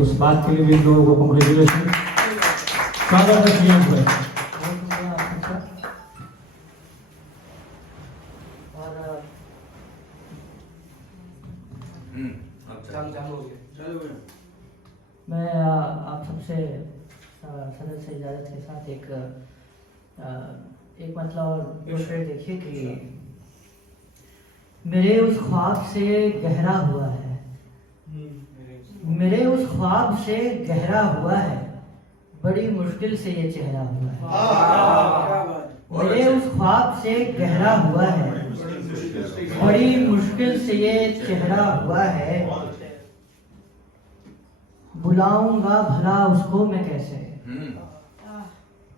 उस बात के लिए भी इन लोगों को कांग्रेचुलेशन। स्वागत है सीएम भाई। मैं आप सबसे सदस्य से इजाज़त के साथ एक मतलब और दूसरे देखिए कि मेरे उस ख्वाब से गहरा हुआ है, मेरे उस ख्वाब से गहरा हुआ है, बड़ी मुश्किल से ये चेहरा हुआ है। मेरे उस ख्वाब से गहरा हुआ है, बड़ी मुश्किल से ये चेहरा हुआ है। बुलाऊंगा भला उसको मैं कैसे,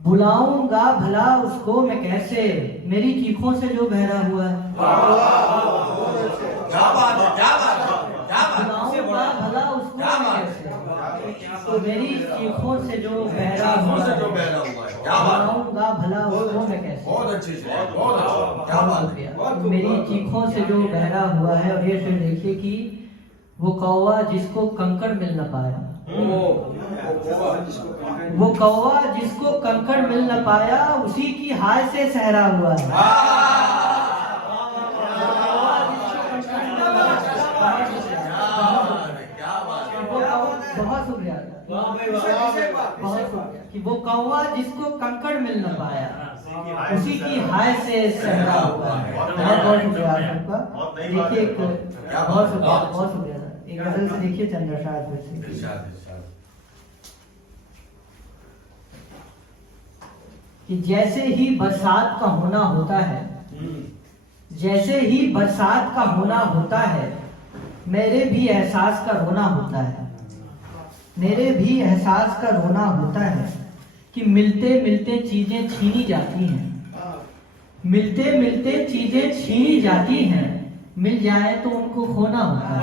बुलाऊंगा भला उसको मैं कैसे, मेरी चीखों से जो बहरा हुआ है। बुलाऊंगा भला उसको मैं कैसे, तो मेरी चीखों से जो बहरा हुआ है। बुलाऊंगा भला उसको मैं कैसे। बहुत अच्छी से, बहुत अच्छा, क्या बात है। मेरी चीखों से जो बहरा हुआ है। और ये फिर देखिए कि वो कौवा जिसको कंकड़ मिल न पाया, वो कौवा जिसको कंकड़ मिल न पाया, उसी की हाय से सहरा हुआ है। बहुत शुक्रिया, बहुत शुक्रिया कि वो कौवा जिसको कंकड़ मिल न पाया, उसी की हाय से सहरा हुआ है। बहुत शुक्रिया आपका। देखिए बहुत शुक्रिया सर। एक गजल से देखिए चंद्रशाद से कि जैसे ही बरसात का होना होता है, जैसे ही बरसात का होना होता है, मेरे भी एहसास का रोना होता है, मेरे भी एहसास का रोना होता है कि मिलते मिलते चीजें छीनी जाती हैं, मिलते मिलते चीजें छीनी जाती हैं, मिल जाए तो उनको खोना होता है,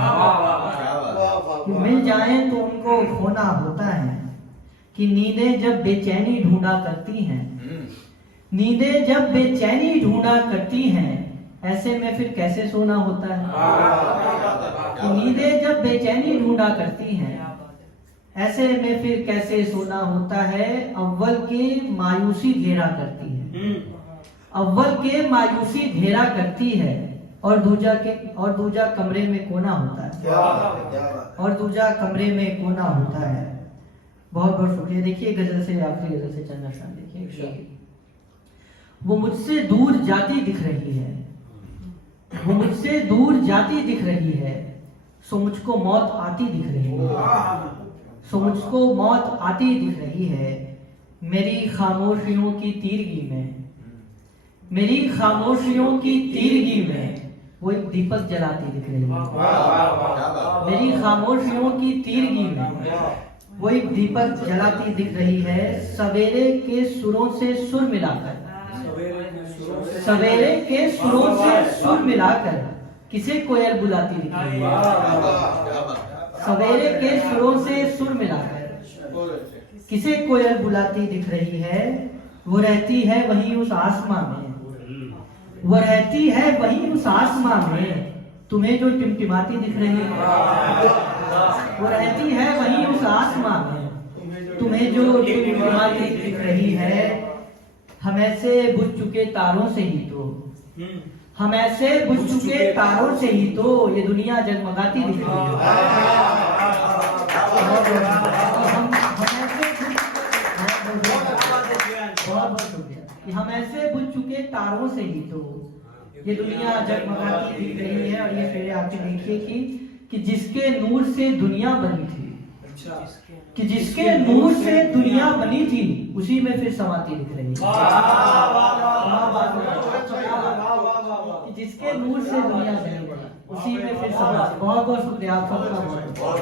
मिल जाए तो उनको खोना होता है। कि नींदें जब बेचैनी ढूंढा करती हैं, नींदें जब बेचैनी ढूंढा करती हैं, ऐसे में फिर कैसे सोना होता है। कि नींदें जब बेचैनी ढूंढा करती हैं, ऐसे में फिर कैसे सोना होता है। अव्वल के मायूसी घेरा करती है, अव्वल के मायूसी घेरा करती है, और दूजा कमरे में कोना होता है, और दूजा कमरे में कोना होता है। बहुत बहुत शुक्रिया। देखिए गजल से, आखिरी गजल से चंद्रशाद देखिए, वो मुझसे दूर जाती दिख रही है, वो मुझसे दूर जाती दिख रही है, सो मुझको मौत आती दिख रही है, सो मुझको मौत आती दिख रही है। मेरी खामोशियों की तीरगी में, मेरी खामोशियों की तीरगी में वो एक दीपक जलाती दिख रही है। मेरी खामोशियों की तीरगी में वो एक दीपक जलाती दिख रही है। सवेरे के सुरों से सुर मिलाकर, सवेरे के सुरों से सुर मिलाकर किसे कोयल बुलाती दिख रही है। सवेरे के सुरों से सुर मिलाकर किसे कोयल बुलाती दिख रही है। वो रहती है वहीं उस आसमां में, वो रहती है वहीं उस आसमां में, तुम्हें जो टिमटिमाती दिख रही है। वो रहती है वहीं उस आसमां में, तुम्हें जो टिमटिमाती दिख रही है। हम ऐसे बुझ चुके तारों से ही तो, हम ऐसे बुझ चुके तारों से ही तो ये दुनिया जगमगाती दिख रही है। हम ऐसे बुझ चुके तारों से ही तो ये दुनिया जगमगाती दिख रही है। और ये फिर आप देखिए कि जिसके नूर से दुनिया बनी थी, कि जिसके नूर से दुनिया बनी थी, उसी में फिर समाती दिख रही है। कि जिसके नूर से दुनिया बनी थी, उसी में फिर समाती। बहुत बहुत शुक्रिया आप सबका। बहुत